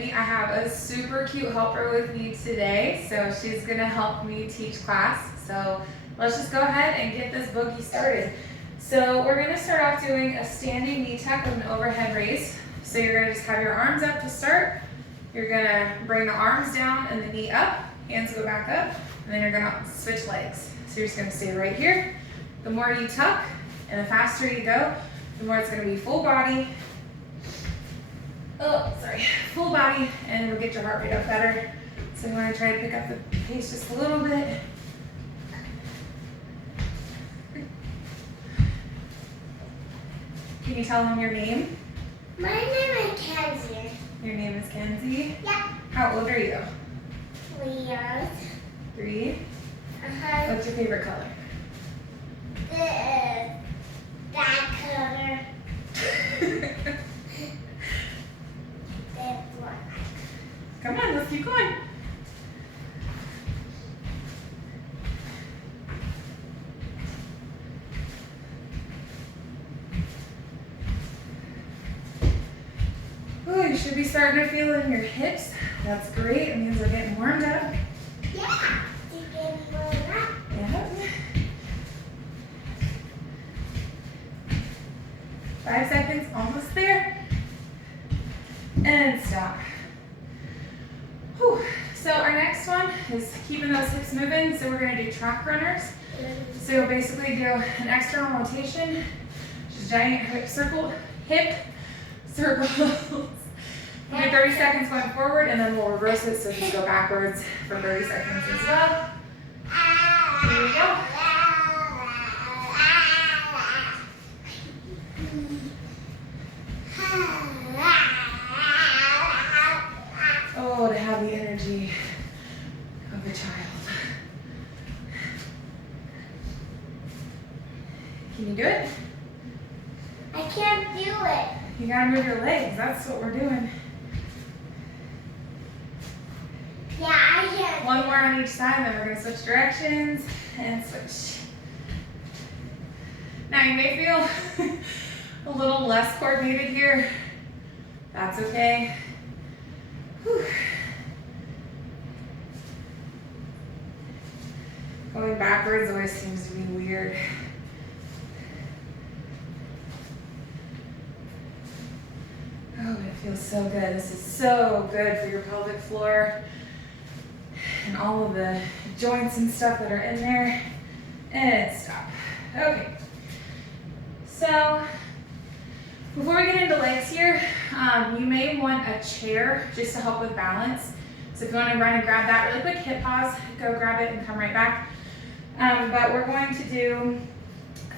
me. I have a super cute helper with me today, so she's gonna help me teach class. So let's just go ahead and get this boogie started. So we're gonna start off doing a standing knee tuck with an overhead raise. So you're gonna just have your arms up to start. You're gonna bring the arms down and the knee up, hands go back up, and then you're gonna switch legs. So you're just gonna stay right here. The more you tuck and the faster you go, the more it's gonna be full body. Full body, and it'll get your heart rate up better. So you wanna try to pick up the pace just a little bit. Can you tell them your name? My name is Kenzie. Your name is Kenzie? Yeah. How old are you? 3 years. 3? Uh-huh. What's your favorite color? That color. That black. Come on, let's keep going. Oh, you should be starting to feel it in your hips. That's great. It means we're getting warmed up. Yeah. You get more up. Yep. 5 seconds, almost there. And stop. Whew. So our next one is keeping those hips moving. So we're gonna do track runners. So you'll basically do an external rotation, just giant hip circles. We'll do 30 seconds going forward, and then we'll reverse it, so just go backwards for 30 seconds as well. Here we go. Oh, to have the energy of a child. Can you do it? I can't do it. You gotta move your legs. That's what we're doing. Yeah, I can. One more on each side, then we're gonna switch directions and switch. Now you may feel a little less coordinated here. That's okay. Whew. Going backwards always seems to be weird. Oh, it feels so good. This is so good for your pelvic floor and all of the joints and stuff that are in there. And stop. Okay. So before we get into legs here, you may want a chair just to help with balance. So if you want to run and grab that really quick, hip pause, go grab it and come right back. But we're going to do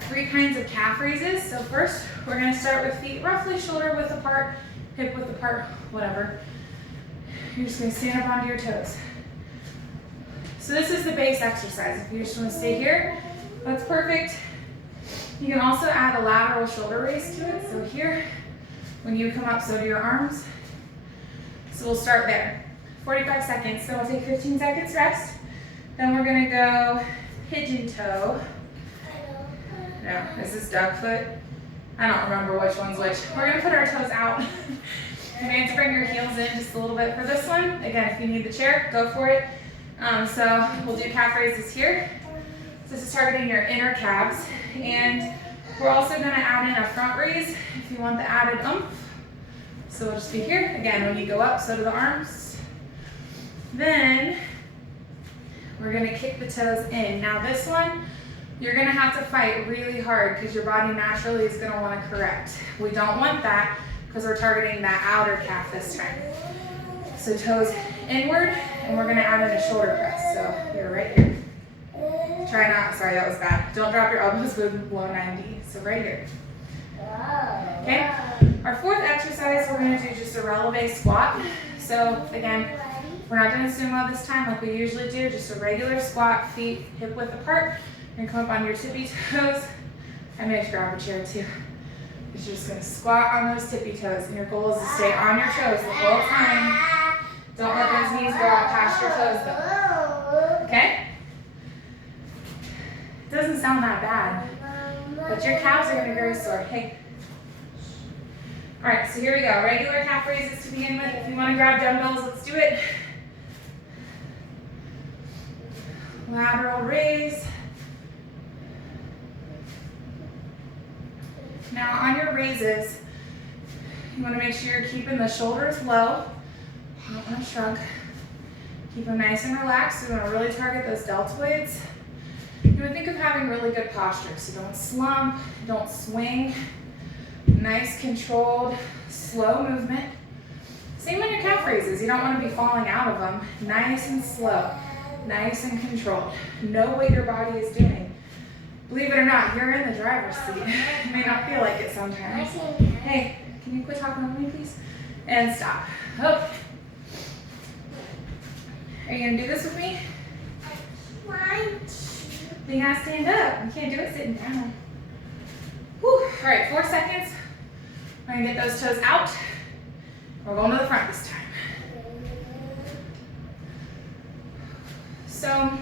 3 kinds of calf raises. So first, we're going to start with feet roughly shoulder width apart, hip width apart, whatever. You're just going to stand up onto your toes. So this is the base exercise. If you just want to stay here, that's perfect. You can also add a lateral shoulder raise to it. So here, when you come up, so do your arms. So we'll start there. 45 seconds. So we'll take 15 seconds rest. Then we're going to go pigeon toe. No, this is duck foot. I don't remember which one's which. We're going to put our toes out. You may have to bring your heels in just a little bit for this one. Again, if you need the chair, go for it. So we'll do calf raises here. So this is targeting your inner calves. And we're also going to add in a front raise if you want the added oomph. So we'll just be here. Again, when you go up, so do the arms. Then we're going to kick the toes in. Now this one, you're going to have to fight really hard because your body naturally is going to want to correct. We don't want that because we're targeting that outer calf this time. So toes inward, and we're going to add in a shoulder press. So you're right here. Try not, sorry, that was bad. Don't drop your elbows below 90. So right here. Okay. Our 4th exercise, we're going to do just a releve squat. So again, we're not doing sumo this time like we usually do, just a regular squat, feet hip width apart. You're going to come up on your tippy toes. I may have to grab a chair too. You're just going to squat on those tippy toes, and your goal is to stay on your toes the whole time. Don't let those knees go out past your toes though. Okay? It doesn't sound that bad, but your calves are going to be very sore. Hey. All right, so here we go. Regular calf raises to begin with. If you want to grab dumbbells, let's do it. Lateral raise. Now on your raises, you want to make sure you're keeping the shoulders low. You don't want to shrug. Keep them nice and relaxed. We want to really target those deltoids. You want to think of having really good posture. So don't slump, don't swing. Nice, controlled, slow movement. Same on your calf raises. You don't want to be falling out of them. Nice and slow, nice and controlled. Know what your body is doing. Believe it or not, you're in the driver's seat. You may not feel like it sometimes. Hey, can you quit talking to me, please? And stop. Okay. Are you gonna do this with me? Then you gotta stand up. You can't do it sitting down. Whew. All right, 4 seconds. We're gonna get those toes out. We're going to the front this time. So,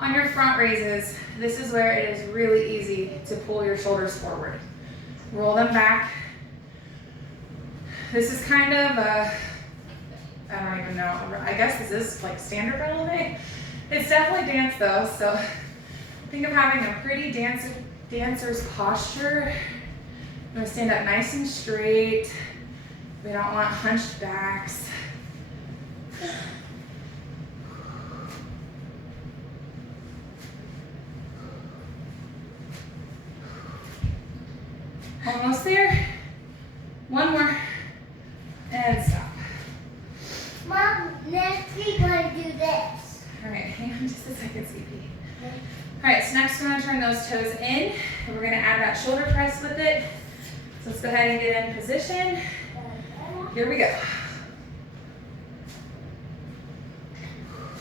on your front raises, this is where it is really easy to pull your shoulders forward. Roll them back. This is kind of a, I don't even know, I guess this is like standard releve. It's definitely dance though, so think of having a pretty dancer's posture. We're gonna stand up nice and straight. We don't want hunched backs. Almost there. One more. And stop. Mom, next we're going to do this. All right, hang on just a second, sweetie. All right, so next we're gonna turn those toes in, and we're gonna add that shoulder press with it. So let's go ahead and get in position. Here we go.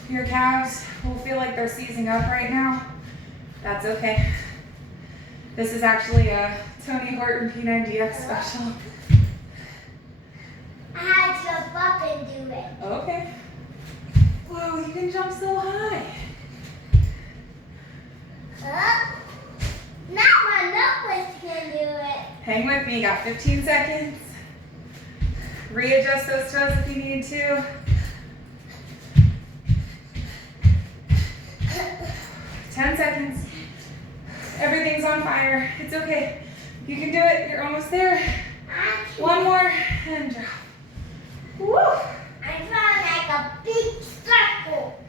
Your calves will feel like they're seizing up right now. That's okay. This is actually a Tony Horton P90X special. I had to jump up and do it. Okay. Whoa, you can jump so high. Now my nose can do it. Hang with me, got 15 seconds. Readjust those toes if you need to. 10 seconds. Everything's on fire. It's okay. You can do it. You're almost there. One more and drop. Woo! I found like a big circle.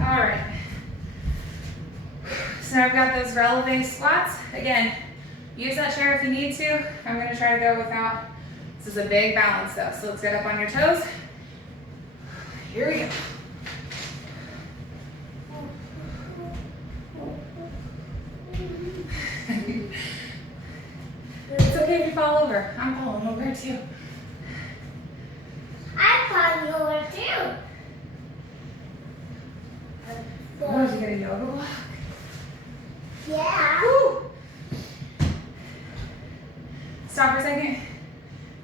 All right. So I've got those releve squats. Again, use that chair if you need to. I'm going to try to go without. This is a big balance though. So let's get up on your toes. Here we go. It's okay if you fall over. I'm falling over too. I'm falling over too. Oh, did you get a yoga block? Yeah. Woo! Stop for a second.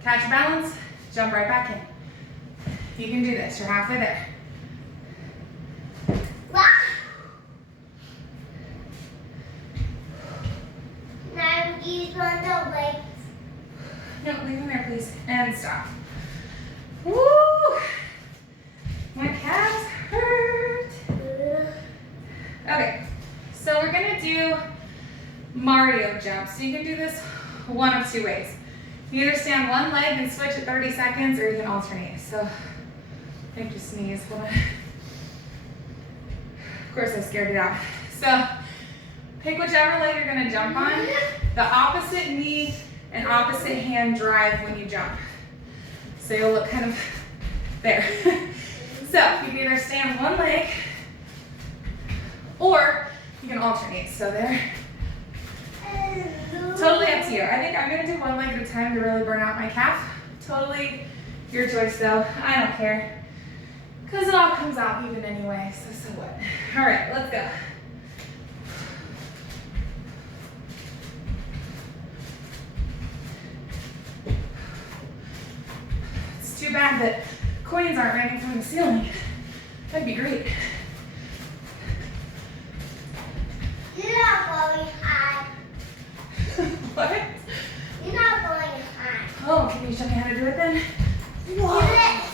Catch your balance. Jump right back in. You can do this. You're halfway there. Now use one of the legs. No, leave them there, please. And stop. Woo! My calves hurt. Okay, so we're gonna do Mario jumps. So you can do this one of two ways. You either stand one leg and switch at 30 seconds, or you can alternate. So I think just sneeze. Hold on. Of course, I scared it out. So pick whichever leg you're gonna jump on. The opposite knee and opposite hand drive when you jump. So you'll look kind of there. So you can either stand one leg or you can alternate. So there. Totally up to you. I think I'm gonna do one leg at a time to really burn out my calf. Totally your choice though. I don't care. Because it all comes out even anyway, so what? All right, let's go. It's too bad that coins aren't raining from the ceiling. That'd be great. You're not going high. What? You're not going high. Oh, can you show me how to do it then? Yes.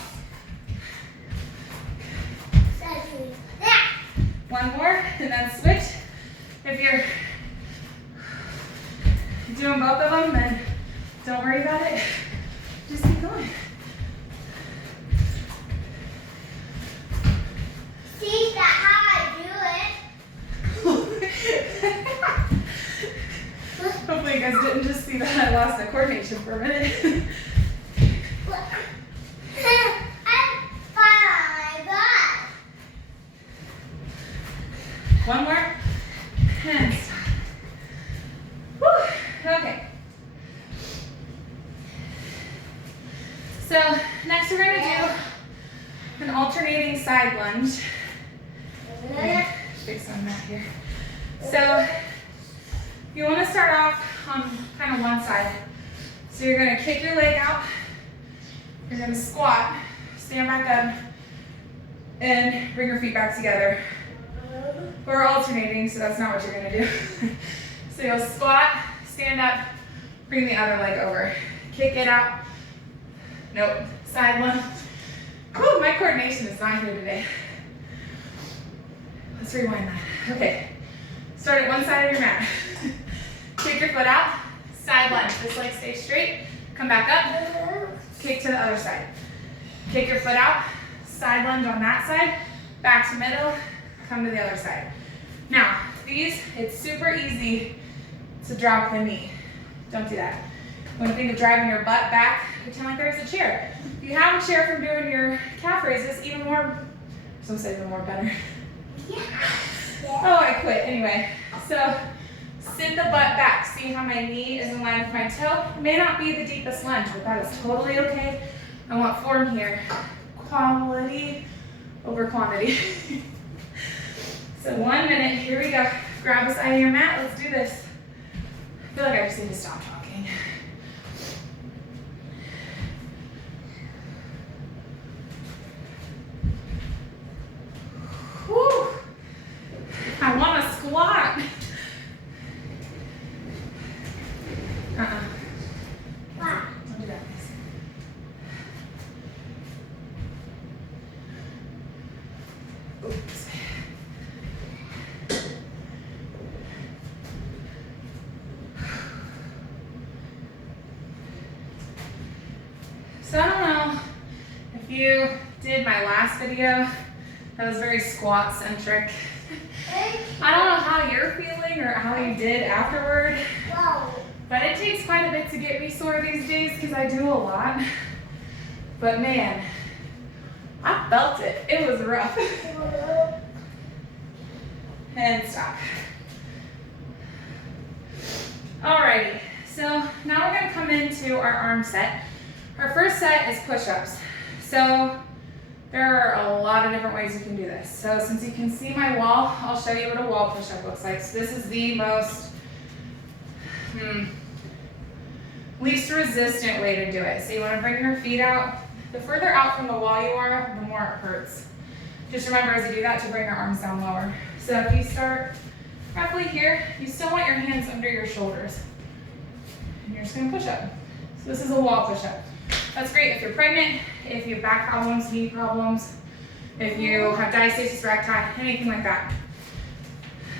One more, and then switch. If you're doing both of them, then don't worry about it. Just keep going. See that how I do it? Hopefully you guys didn't just see that I lost the coordination for a minute. I'm fine, but One more, and stop. Whew. Okay. So next we're going to do an alternating side lunge. Let me fix on that here. So you want to start off on kind of one side. So you're going to kick your leg out. You're going to squat, stand back up, and bring your feet back together. We're alternating, so that's not what you're going to do. So you'll squat, stand up, bring the other leg over. Kick it out. Nope. Side lunge. Whew, my coordination is not here today. Let's rewind that. Okay. Start at one side of your mat. Kick your foot out. Side lunge. This leg stays straight. Come back up. Kick to the other side. Kick your foot out. Side lunge on that side. Back to middle. Come to the other side. Now, these, it's super easy to drop the knee. Don't do that. When you think of driving your butt back, pretend like there's a chair. If you have a chair from doing your calf raises, even more, some say even more better. Oh, I quit. Anyway, so sit the butt back. See how my knee is in line with my toe? May not be the deepest lunge, but that is totally okay. I want form here. Quality over quantity. So 1 minute, here we go. Grab the side of your mat, let's do this. I feel like I just need to stop talking. Whew. I want to squat. wow. Don't do that, please. Oops. So I don't know if you did my last video, that was very squat centric. I don't know how you're feeling or how you did afterward, Wow. but it takes quite a bit to get me sore these days because I do a lot. But man, I felt it. It was rough. And stop. Alrighty, so now we're gonna come into our arm set. Our first set is push-ups. So there are a lot of different ways you can do this. So since you can see my wall, I'll show you what a wall push-up looks like. So this is the most least resistant way to do it. So you want to bring your feet out. The further out from the wall you are, the more it hurts. Just remember as you do that to bring your arms down lower. So if you start roughly here, you still want your hands under your shoulders. And you're just going to push up. So this is a wall push-up. That's great if you're pregnant, if you have back problems, knee problems, if you have diastasis recti, anything like that.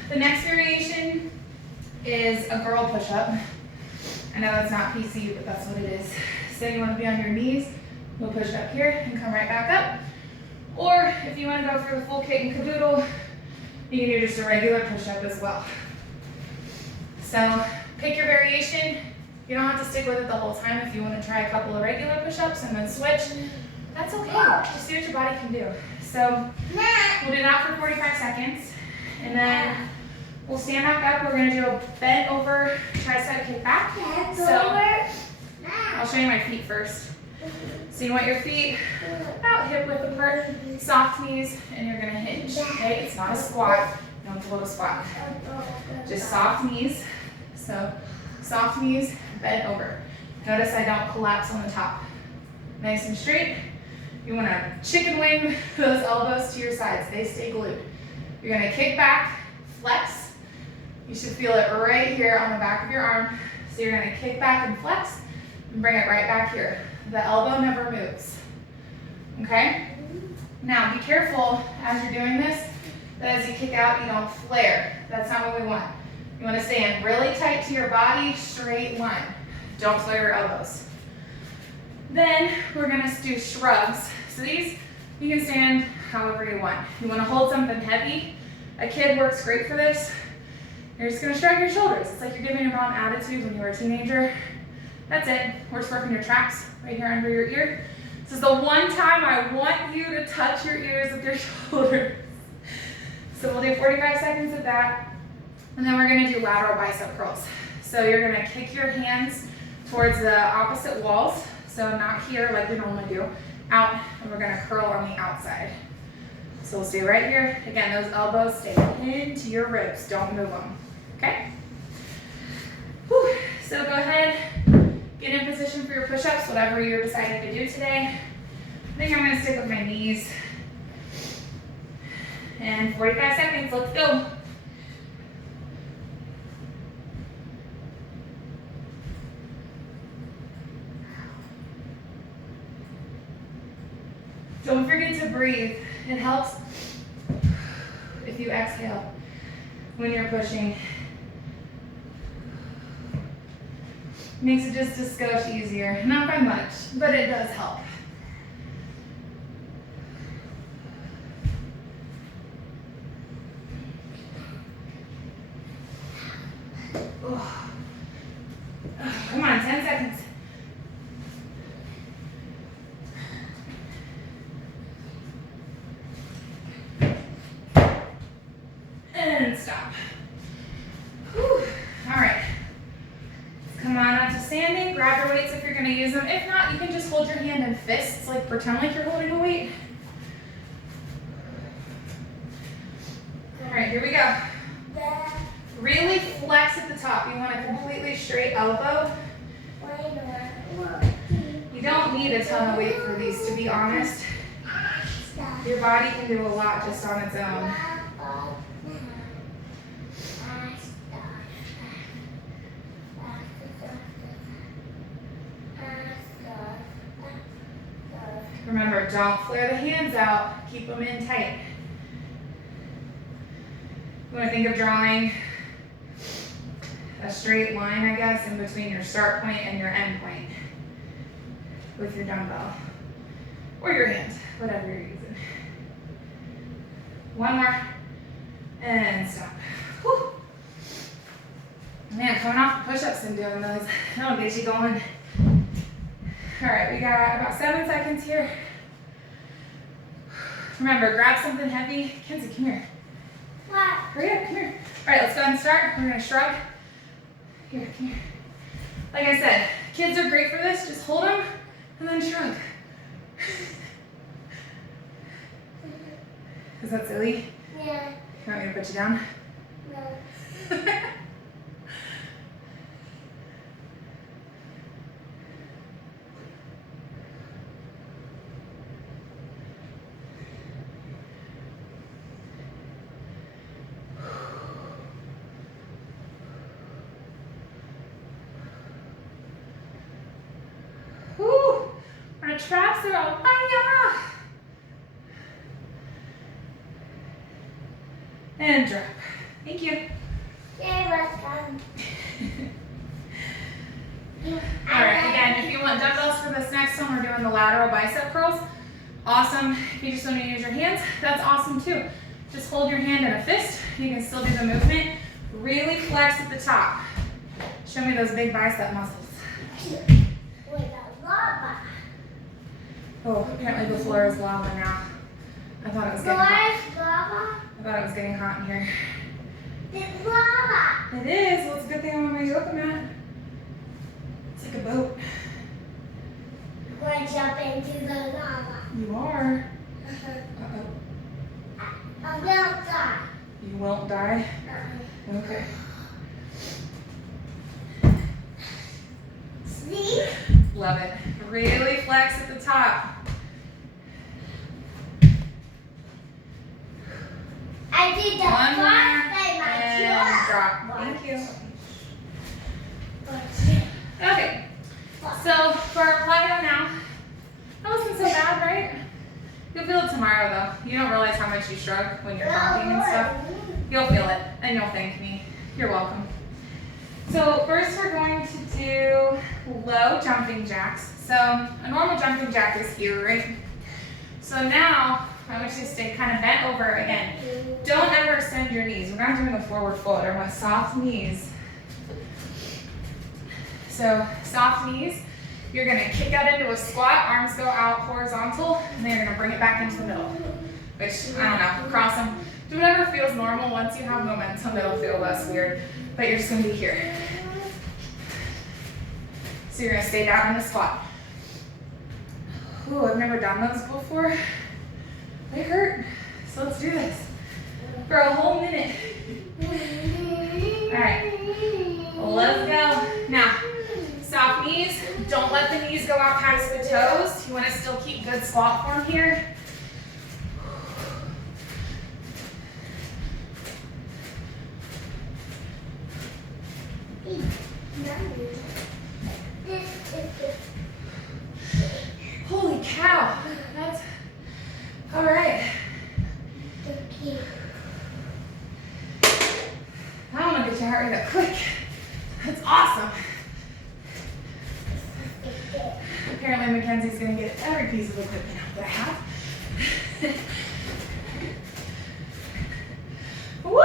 The next variation is a girl push-up. I know that's not PC, but that's what it is. So you want to be on your knees, we'll push up here and come right back up. Or if you want to go for the full kit and caboodle, you can do just a regular push-up as well. So pick your variation. You don't have to stick with it the whole time. If you want to try a couple of regular push-ups and then switch, that's okay. Just see what your body can do. So we'll do that for 45 seconds. And then we'll stand back up. We're going to do a bent over tricep kick back. So I'll show you my feet first. So you want your feet about hip width apart, soft knees, and you're going to hinge. Okay, it's not a squat. You don't have to squat. Just soft knees. So soft knees, bent over. Notice I don't collapse on the top. Nice and straight. You want to chicken wing those elbows to your sides. They stay glued. You're going to kick back, flex. You should feel it right here on the back of your arm. So you're going to kick back and flex, and bring it right back here. The elbow never moves, okay? Now be careful as you're doing this, that as you kick out, you don't flare. That's not what we want. You want to stay in really tight to your body, straight line. Don't flare your elbows. Then we're gonna do shrugs. So these, you can stand however you want. You wanna hold something heavy. A kid works great for this. You're just gonna shrug your shoulders. It's like you're giving your mom attitude when you were a teenager. That's it. We're just working your traps right here under your ear. This is the one time I want you to touch your ears with your shoulders. So we'll do 45 seconds of that. And then we're gonna do lateral bicep curls. So you're gonna kick your hands towards the opposite walls. So not here like we normally do, out, and we're gonna curl on the outside. So we'll stay right here. Again, those elbows stay into your ribs, don't move them, okay? Whew. So go ahead, get in position for your push-ups, whatever you're deciding to do today. I think I'm gonna stick with my knees. And 45 seconds, let's go. Don't forget to breathe. It helps if you exhale when you're pushing. Makes it just a skosh easier. Not by much, but it does help. Oh. Come on, 10 seconds. And stop. Whew. All right. Come on up to standing. Grab your weights if you're going to use them. If not, you can just hold your hand in fists, like pretend like you're holding a weight. All right, here we go. Really flex at the top. You want a completely straight elbow. You don't need a ton of weight for these, to be honest. Your body can do a lot just on its own. Remember, don't flare the hands out. Keep them in tight. You want to think of drawing a straight line, I guess, in between your start point and your end point with your dumbbell or your hands, whatever you're using. One more and stop. Whew. Man, coming off the push-ups and doing those, that'll get you going. All right, we got about 7 seconds here. Remember, grab something heavy. Kenzie, come here. What? Hurry up, come here. All right, let's go ahead and start. We're gonna shrug. Here, come here. Like I said, kids are great for this. Just hold them and then shrug. Is that silly? Yeah. You want me to put you down? No. Whew. Our traps are on fire. And drop. Thank you. You're welcome. All right, again, if you want dumbbells for this next one, we're doing the lateral bicep curls. Awesome. If you just want to use your hands, that's awesome too. Just hold your hand in a fist. You can still do the movement. Really flex at the top. Show me those big bicep muscles. With a lava. Oh, apparently the floor is lava now. I thought it was getting hot. Lava? I thought it was getting hot in here. It's lava. It is. Well, it's a good thing I'm on my yoga mat. It's like a boat. We're going to jump into the lava. You are. Uh-oh. I will die. You won't die? Okay. See? Love it. Really flex at the top. I did the One more first time and drop. Thank you. Okay. So for our plyo now, that wasn't so bad, right? You'll feel it tomorrow though. You don't realize how much you shrug when you're talking and stuff. You'll feel it and you'll thank me. You're welcome. So first we're going to do low jumping jacks. So a normal jumping jack is here, right? So now I want you to stay kind of bent over again. Don't ever extend your knees. We're not doing a forward fold. I want soft knees. So soft knees. You're gonna kick out into a squat, arms go out horizontal, and then you're gonna bring it back into the middle. Which, I don't know, cross them. Do whatever feels normal. Once you have momentum, it'll feel less weird. But you're just gonna be here. So you're gonna stay down in a squat. Ooh, I've never done those before. They hurt. So let's do this for a whole minute. All right, let's go. Now, soft knees. Don't let the knees go out past the toes. You want to still keep good squat form here. Holy cow. That's all right. I want to get your heart rate up quick. That's awesome. Apparently Mackenzie's going to get every piece of equipment that I have. Woo!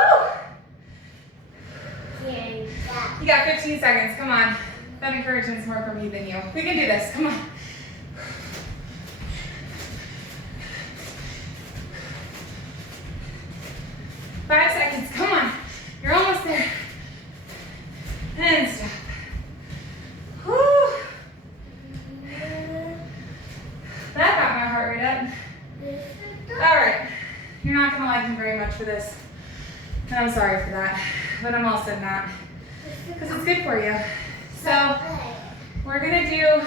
You got 15 seconds. Come on. That encouragement's more for me than you. We can do this. Come on. Five seconds. Come on. You're almost there. And stop. Whew. That got my heart rate up. All right. You're not going to like me very much for this. And I'm sorry for that. But I'm also not. Because it's good for you. So we're going to do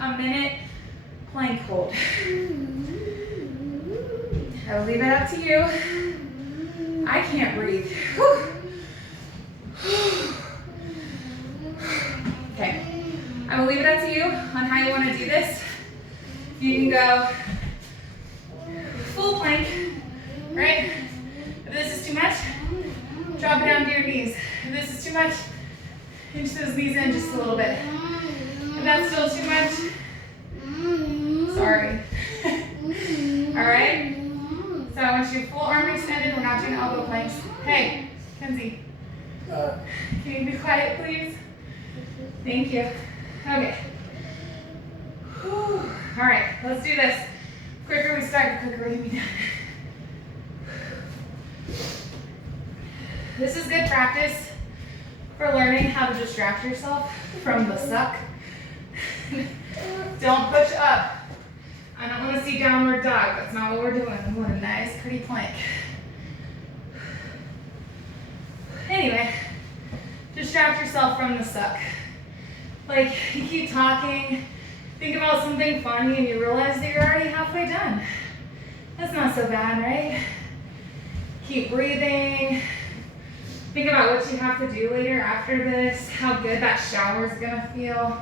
a minute plank hold. I will leave it up to you. I can't breathe. Whew. Okay. I will leave it up to you on how you want to do this. You can go full plank, right? If this is too much, drop it down to your knees. If this is too much, inch those knees in just a little bit. If that's still too much, sorry. All right? So I want you full arm extended. We're not doing elbow planks. Hey, Kenzie, can you be quiet, please? Thank you. Okay. Whew. All right, let's do this. The quicker we start, the quicker we can be done. This is good practice for learning how to distract yourself from the suck. Don't push up. I don't want to see downward dog. That's not what we're doing. We want a nice, pretty plank. Anyway, distract yourself from the suck. Like, you keep talking, think about something funny, and you realize that you're already halfway done. That's not so bad, right? Keep breathing. Think about what you have to do later after this, how good that shower is going to feel.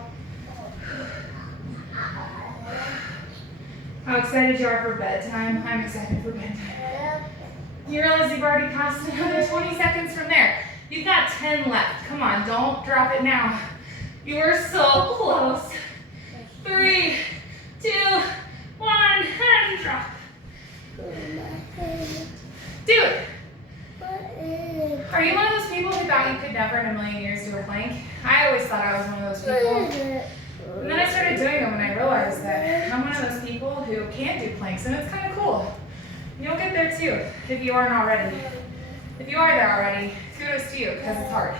How excited you are for bedtime. I'm excited for bedtime. You realize you've already passed another 20 seconds from there. You've got 10 left. Come on, don't drop it now. You are so close. 3, 2, 1, and drop. Do it. Are you one of those people who thought you could never in a million years do a plank? I always thought I was one of those people. And then I started doing them and I realized that I'm one of those people who can't do planks, and it's kind of cool. You'll get there too, if you aren't already. If you are there already, kudos to you, because it's hard.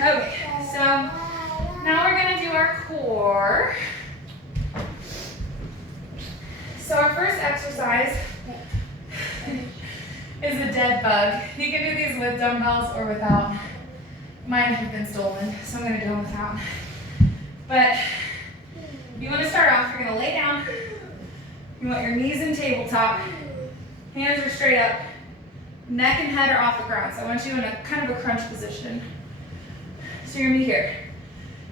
Okay, so now we're going to do our core. So our first exercise is a dead bug. You can do these with dumbbells or without. Mine have been stolen, so I'm going to do them without. But if you want to start off, you're going to lay down. You want your knees in tabletop. Hands are straight up. Neck and head are off the ground. So I want you in a kind of a crunch position. So you're going to be here.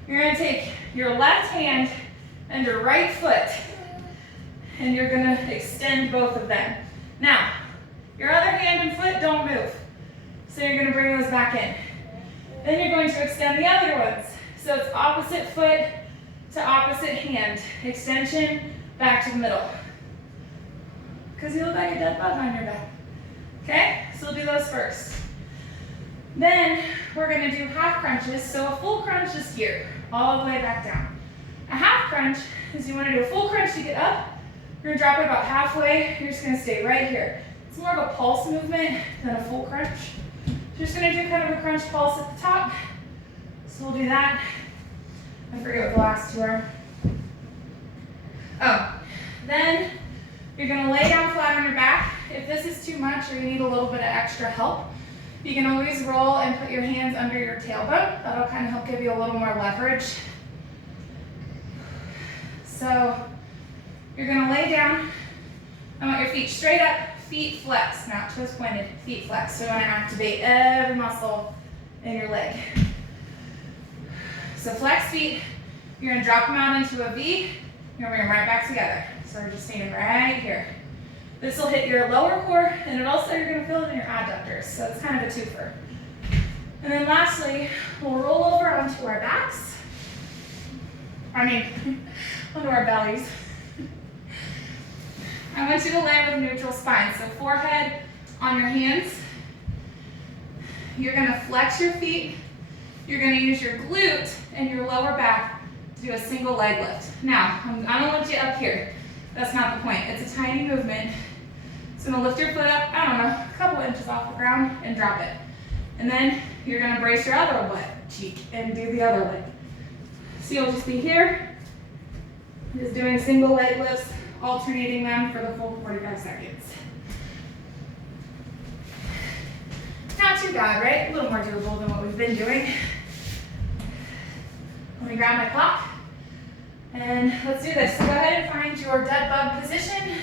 You're going to take your left hand and your right foot, and you're gonna extend both of them. Now, your other hand and foot don't move. So you're gonna bring those back in. Then you're going to extend the other ones. So it's opposite foot to opposite hand. Extension, back to the middle. Because you look like a dead bug on your back. Okay, so we'll do those first. Then we're gonna do half crunches. So a full crunch is here, all the way back down. A half crunch is you wanna do a full crunch to get up. You're gonna drop it about halfway. You're just gonna stay right here. It's more of a pulse movement than a full crunch. So you're just gonna do kind of a crunch pulse at the top. So we'll do that. I forget what the last two are. Oh, then you're gonna lay down flat on your back. If this is too much or you need a little bit of extra help, you can always roll and put your hands under your tailbone. That'll kind of help give you a little more leverage. So you're gonna lay down. I want your feet straight up, feet flex, not toes pointed, feet flex. So you wanna activate every muscle in your leg. So flex feet, you're gonna drop them out into a V, you're gonna bring them right back together. So we're just standing right here. This will hit your lower core, and it also, you're gonna feel it in your adductors. So it's kind of a twofer. And then lastly, we'll roll over onto our backs. Onto our bellies. I want you to land with neutral spine. So forehead on your hands. You're gonna flex your feet. You're gonna use your glute and your lower back to do a single leg lift. Now, I don't want you up here. That's not the point. It's a tiny movement. So I'm gonna lift your foot up, I don't know, a couple inches off the ground and drop it. And then you're gonna brace your other leg cheek and do the other leg. So you'll just be here, just doing single leg lifts, alternating them for the full 45 seconds. Not too bad, right? A little more doable than what we've been doing. Let me grab my clock and let's do this. So go ahead and find your dead bug position.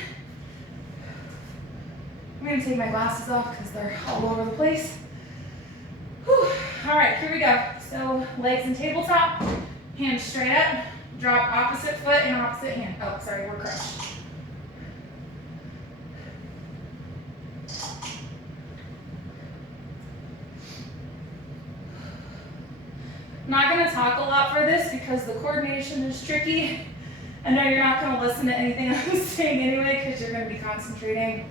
I'm gonna take my glasses off because they're all over the place. Whew. All right, here we go. So legs in tabletop, hands straight up, drop opposite foot and opposite hand. Oh, sorry, we're crushed. I'm not going to talk a lot for this because the coordination is tricky. I know you're not going to listen to anything I'm saying anyway because you're going to be concentrating.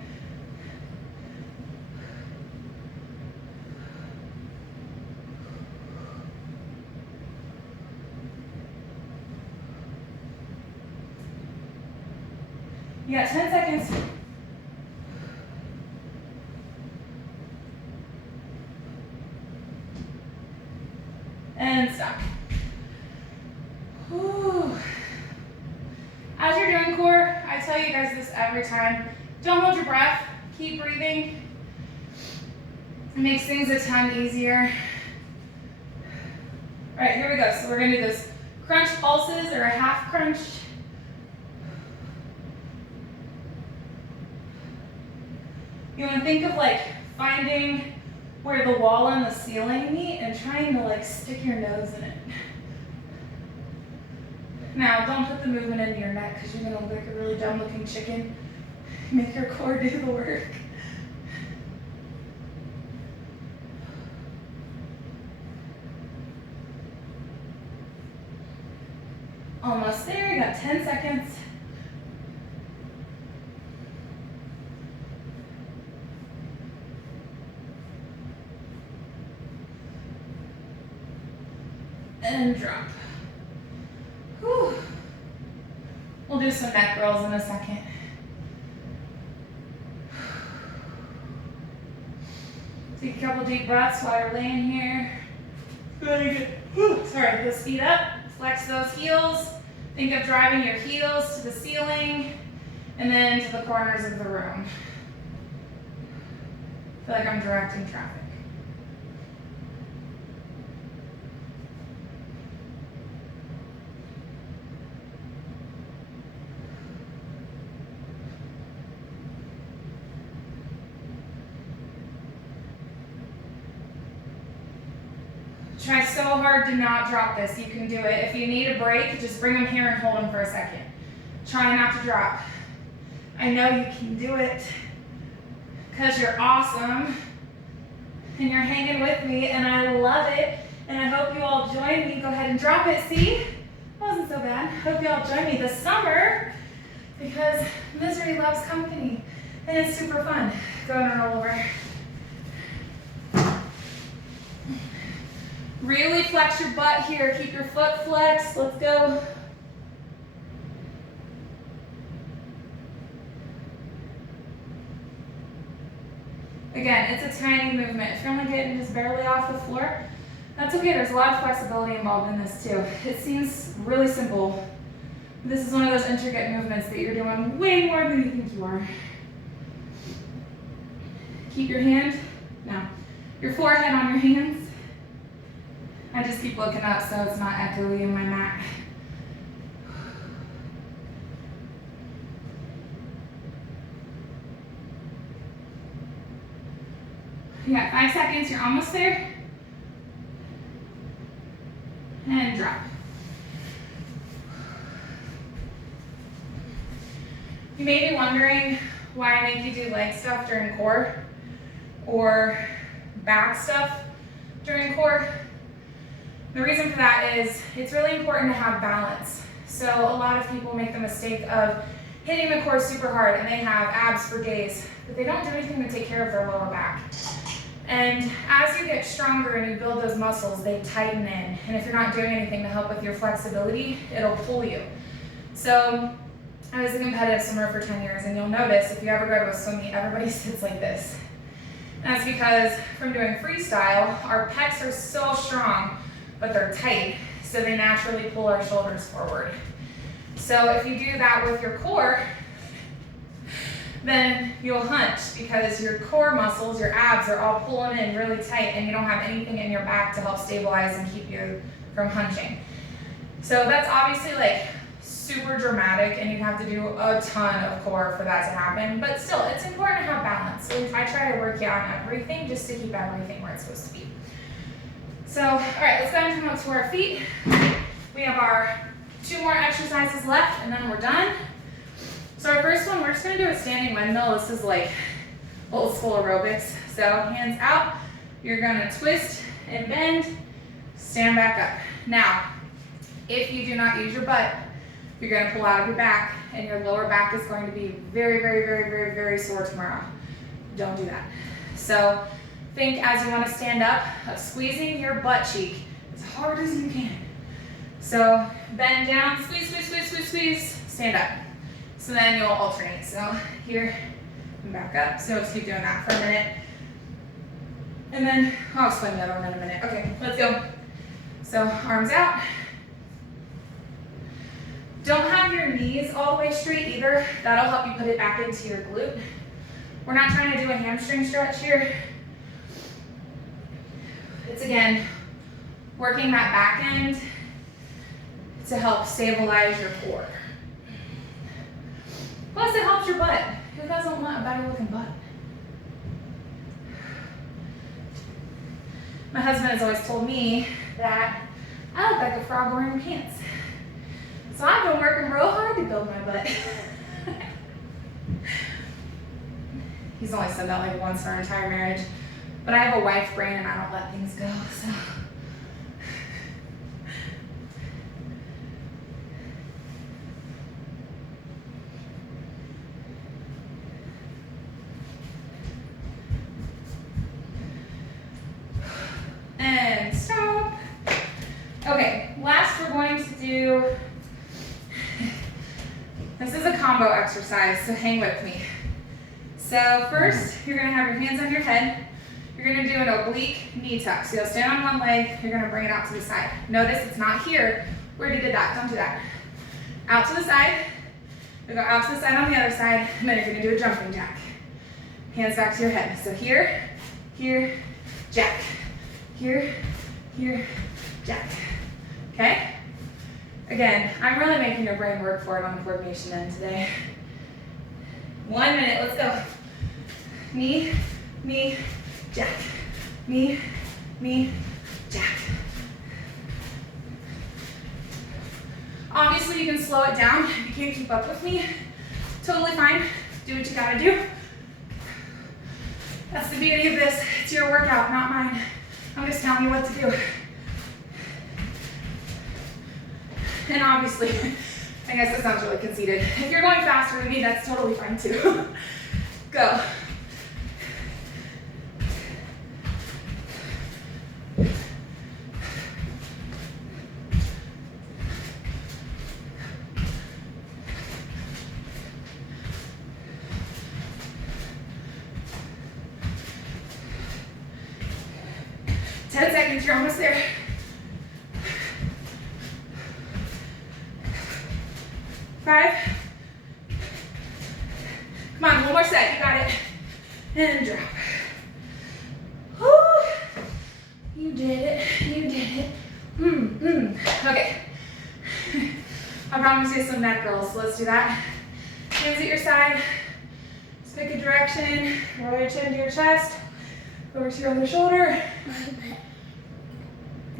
You got 10 seconds. And stop. Whew. As you're doing core, I tell you guys this every time. Don't hold your breath. Keep breathing. It makes things a ton easier. All right, here we go. So we're going to do this crunch pulses or a half crunch. You want to think of like finding where the wall and the ceiling meet and trying to like stick your nose in it. Now, don't put the movement into your neck because you're going to look like a really dumb looking chicken. Make your core do the work. Almost there, you got 10 seconds. And drop. Whew. We'll do some neck rolls in a second. Take a couple deep breaths while you're laying here. Sorry, those feet up. Flex those heels. Think of driving your heels to the ceiling and then to the corners of the room. I feel like I'm directing traffic. Try so hard to not drop this. You can do it. If you need a break, just bring them here and hold them for a second. Try not to drop. I know you can do it because you're awesome and you're hanging with me and I love it and I hope you all join me. Go ahead and drop it. See? It wasn't so bad. Hope you all join me this summer because misery loves company and it's super fun. Go ahead and roll over. Really flex your butt here. Keep your foot flexed. Let's go. Again, it's a tiny movement. If you're only getting just barely off the floor, that's okay. There's a lot of flexibility involved in this too. It seems really simple. This is one of those intricate movements that you're doing way more than you think you are. Keep your your forehead on your hands. I just keep looking up so it's not echoey in my mat. You got 5 seconds, you're almost there. And drop. You may be wondering why I make you do leg stuff during core or back stuff during core. The reason for that is it's really important to have balance. So a lot of people make the mistake of hitting the core super hard and they have abs for days, but they don't do anything to take care of their lower back. And as you get stronger and you build those muscles, they tighten in. And if you're not doing anything to help with your flexibility, it'll pull you. So I was a competitive swimmer for 10 years, and you'll notice if you ever go to a swim meet, everybody sits like this. And that's because from doing freestyle, our pecs are so strong, but they're tight, so they naturally pull our shoulders forward. So if you do that with your core, then you'll hunch because your core muscles, your abs are all pulling in really tight and you don't have anything in your back to help stabilize and keep you from hunching. So that's obviously like super dramatic and you'd have to do a ton of core for that to happen, but still it's important to have balance. So I try to work you on everything just to keep everything where it's supposed to be. So, all right, let's go ahead and come up to our feet. We have our 2 more exercises left and then we're done. So our first one, we're just gonna do a standing windmill. This is like old school aerobics. So hands out, you're gonna twist and bend, stand back up. Now, if you do not use your butt, you're gonna pull out of your back and your lower back is going to be very, very, very, very, very sore tomorrow. Don't do that. So think as you wanna stand up of squeezing your butt cheek as hard as you can. So bend down, squeeze, squeeze, squeeze, squeeze, squeeze, stand up. So then you'll alternate. So here and back up. So just keep doing that for a minute. And then I'll explain the other one in a minute. Okay, let's go. So arms out. Don't have your knees all the way straight either. That'll help you put it back into your glute. We're not trying to do a hamstring stretch here. It's again, working that back end to help stabilize your core. Plus it helps your butt. Who doesn't want a better looking butt? My husband has always told me that I look like a frog wearing pants. So I've been working real hard to build my butt. He's only said that like once in our entire marriage. But I have a wife brain and I don't let things go, so. And stop. Okay, last we're going to do, this is a combo exercise, so hang with me. So first, you're gonna have your hands on your head. You're gonna do an oblique knee tuck. So you'll stand on one leg, you're gonna bring it out to the side. Notice it's not here. We already did that, don't do that. Out to the side, we go out to the side on the other side, and then you're gonna do a jumping jack. Hands back to your head. So here, here, jack. Here, here, jack. Okay? Again, I'm really making your brain work for it on the coordination end today. 1 minute, let's go. Knee, knee, jack. Knee, knee, jack. Obviously you can slow it down if you can't keep up with me. Totally fine, do what you gotta do. That's the beauty of this, it's your workout, not mine. I'm just telling you what to do. And obviously, I guess that sounds really conceited. If you're going faster than me, that's totally fine too. Go. You're almost there. 5. Come on, one more set, you got it. And drop. Woo. You did it, you did it. Okay. I promise you some neck rolls, so let's do that. Hands at your side. Just pick a direction, roll your chin to your chest, over to your other shoulder.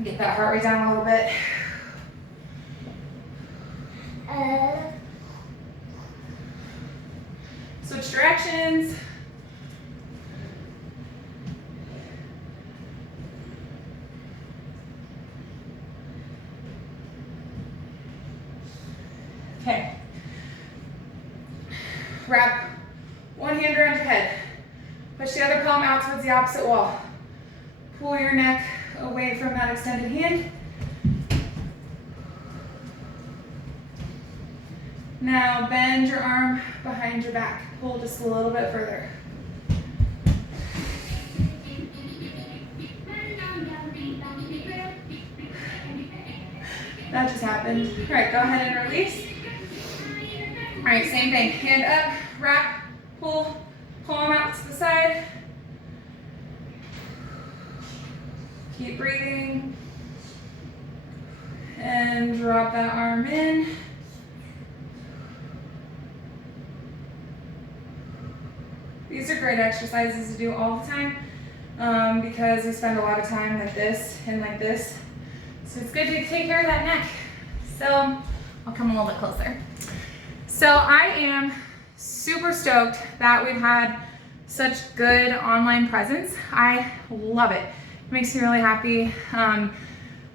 Get that heart rate down a little bit. Switch directions. Okay. Wrap one hand around your head. Push the other palm out towards the opposite wall. Pull your neck away from that extended hand. Now bend your arm behind your back. Pull just a little bit further. That just happened. All right, go ahead and release. All right, same thing. Hand up, wrap, pull, palm out to the side. Keep breathing. And drop that arm in. These are great exercises to do all the time because we spend a lot of time like this and like this. So it's good to take care of that neck. So I'll come a little bit closer. So I am super stoked that we've had such good online presence. I love it. It makes me really happy.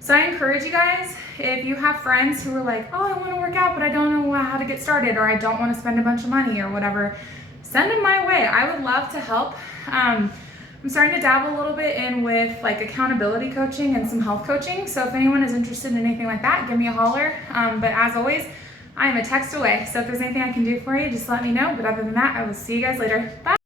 So I encourage you guys, if you have friends who are like, oh, I want to work out, but I don't know how to get started, or I don't want to spend a bunch of money or whatever, send them my way. I would love to help. I'm starting to dabble a little bit in with like accountability coaching and some health coaching. So if anyone is interested in anything like that, give me a holler. But as always, I am a text away. So if there's anything I can do for you, just let me know. But other than that, I will see you guys later. Bye.